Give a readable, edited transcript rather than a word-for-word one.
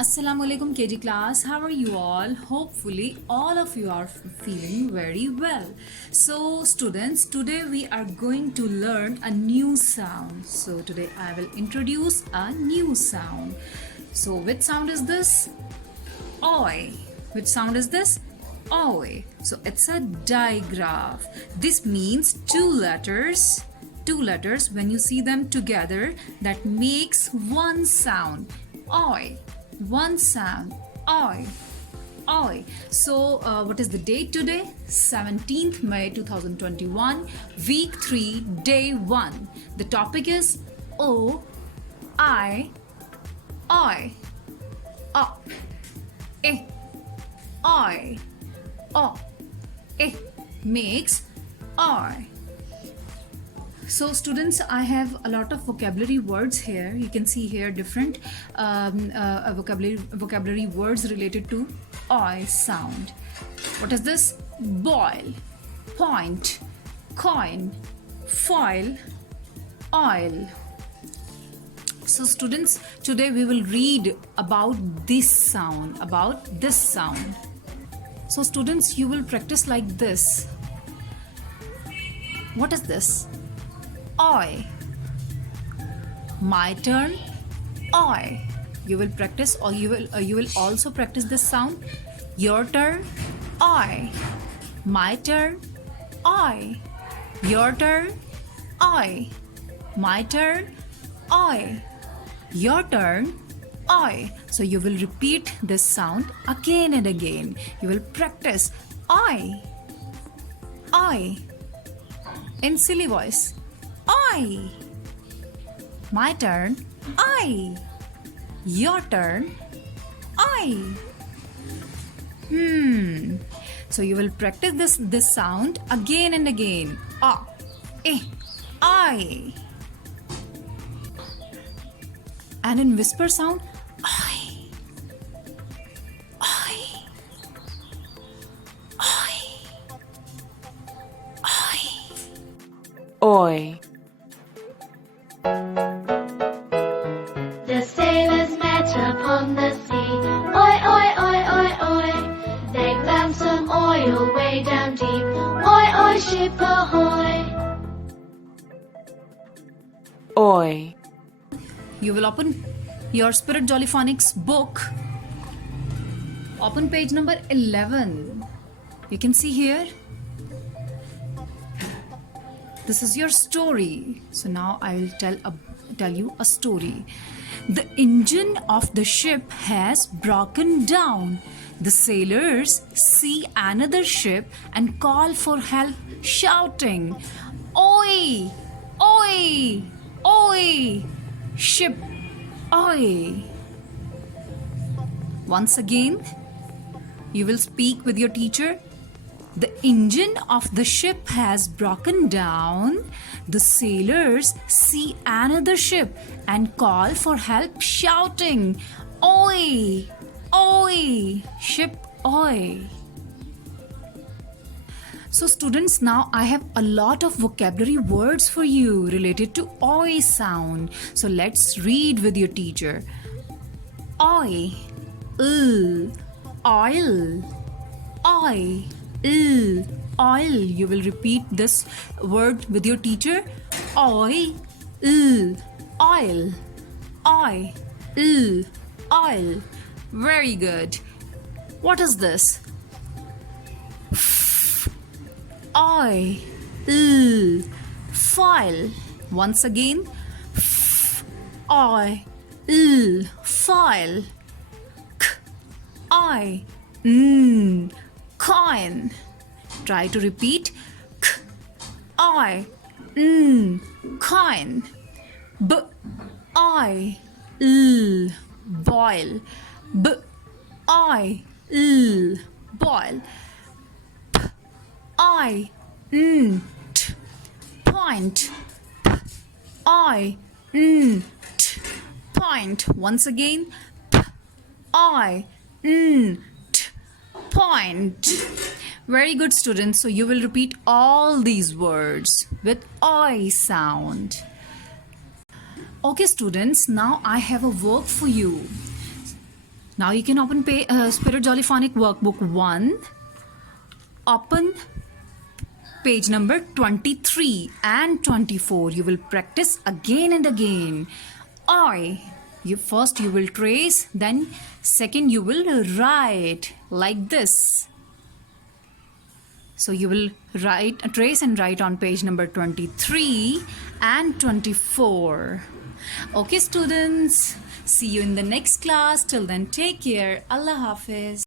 Assalamu alaikum KG class. How are you all? Hopefully all of you are feeling very well. So students, today we are going to learn a new sound. So today I will introduce a new sound. So which sound is this? Oi. Which sound is this? Oi. So it's a digraph. This means two letters. Two letters, when you see them together, that makes one sound. Oi. One sound. Oi. Oi. So what is the date today? 17th May 2021, week 3, day 1. The topic is O, I, oi, o, eh, oi, o, eh, makes oi. So students, I have a lot of vocabulary words here. You can see here different vocabulary words related to oi sound. What is this? Boil, point, coin, foil, oil. So students, today we will read about this sound, So students, you will practice like this. What is this? Oi. My turn. Oi. You will practice, or you will also practice this sound. Your turn. Oi. My turn. Oi. Your turn. Oi. My turn. Oi. Your turn. Oi. So you will repeat this sound again and again. You will practice oi. Oi. In silly voice. Oi. My turn. Oi. Your turn. Oi. So you will practice this sound again and again. I. And in whisper sound, I. I. I. I. Oi. The sailors met upon the sea. Oi, oi, oi, oi, oi. They found some oil way down deep. Oi, oi, ship ahoy. Oi. You will open your Spirit Jolly Phonics book. Open page number 11. You can see here. This is your story. So now I will tell you a story. The engine of the ship has broken down. The sailors see another ship and call for help, shouting, "Oi! Oi! Oi! Ship! Oi!" Once again, you will speak with your teacher. The engine of the ship has broken down. The sailors see another ship and call for help, shouting, "Oi! Oi! Ship, oi!" So students, now I have a lot of vocabulary words for you related to oi sound. So let's read with your teacher. Oi, oil, oi, oil. You will repeat this word with your teacher. Oi, oil, oi, oil. Very good. What is this? Oi, foil. Once again. Oi, foil. I, coin. Try to repeat. I, coin. I, boil. I, boil. I, point. I, point. Once again. I, point. Very good, students. So you will repeat all these words with oi sound. Okay, students, now I have a work for you. Now you can open Spirit Jolly Phonic Workbook 1. Open page number 23 and 24. You will practice again and again. I. First you will trace, then second you will write like this. So you will trace and write on page number 23 and 24. Okay students, see you in the next class. Till then, take care. Allah Hafiz.